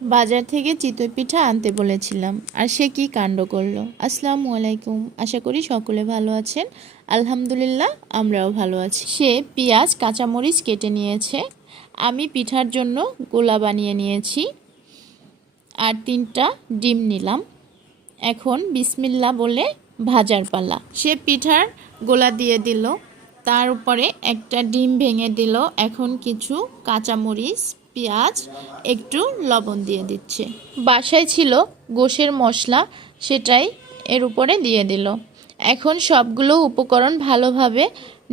বাজার থেকে চিতই পিঠা আনতে বলেছিলাম, আর সে কি কাণ্ড করলো। আসসালামু আলাইকুম, আশা করি সকলে ভালো আছেন। আলহামদুলিল্লাহ, আমরাও ভালো আছি। সে পেঁয়াজ কাঁচামরিচ কেটে নিয়েছে। আমি পিঠার জন্য গোলা বানিয়ে নিয়েছি আর 3টা ডিম নিলাম। এখন বিসমিল্লাহ বলে ভাজার পালা। সে পিঠার গোলা দিয়ে দিল, তার উপরে একটা ডিম ভেঙে দিল। এখন কিছু কাঁচামরিচ, পেঁয়াজ, একটু লবণ দিয়ে দিচ্ছে। বাসায় ছিল গোশের মশলা, সেটাই এর উপরে দিয়ে দিল। এখন সবগুলো উপকরণ ভালোভাবে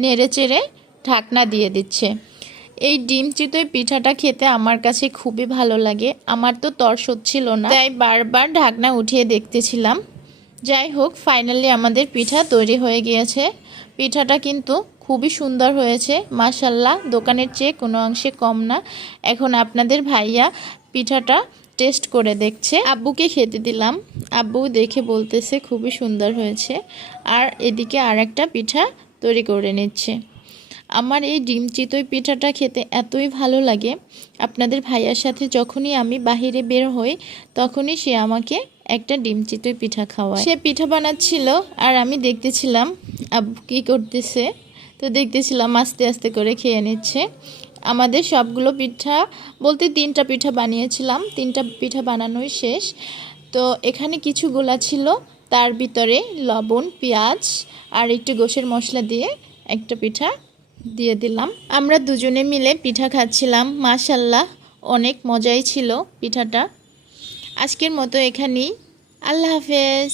নেড়েচেড়ে ঢাকনা দিয়ে দিচ্ছে। এই ডিম চিতই পিঠাটা খেতে আমার কাছে খুবই ভালো লাগে। আমার তো তর্স হচ্ছিল না, তাই বারবার ঢাকনা উঠিয়ে দেখতেছিলাম। যাই হোক, ফাইনালি আমাদের পিঠা তৈরি হয়ে গিয়েছে। পিঠাটা কিন্তু খুবই সুন্দর হয়েছে, মাশাল্লাহ, দোকানের চেয়ে কোনো অংশে কম না। এখন আপনাদের ভাইয়া পিঠাটা টেস্ট করে দেখছে। আব্বুকে খেতে দিলাম, আব্বু দেখে বলতেছে খুবই সুন্দর হয়েছে। আর এদিকে আর একটা পিঠা তৈরি করে নিচ্ছে। আমার এই ডিম চিতই পিঠাটা খেতে এতই ভালো লাগে, আপনাদের ভাইয়ার সাথে যখনই আমি বাহিরে বের হই তখনই সে আমাকে একটা ডিম চিতই পিঠা খাওয়ায়। সে পিঠা বানাচ্ছিল আর আমি দেখতেছিলাম আব্বু কী করতেছে। তো দেখতেছিলাম আস্তে আস্তে করে খেয়ে নিচ্ছে। আমাদের সবগুলো পিঠা বলতে 3টা পিঠা বানিয়েছিলাম, 3টা পিঠা বানানোই শেষ। তো এখানে কিছু গোলা ছিল, তার ভিতরে লবণ, পেঁয়াজ আর একটু গোশের মশলা দিয়ে একটা পিঠা দিয়ে দিলাম। আমরা দুজনে মিলে পিঠা খাচ্ছিলাম, মাশাল্লাহ, অনেক মজাই ছিল পিঠাটা। আজকের মতো এখানেই, আল্লাহ হাফেজ।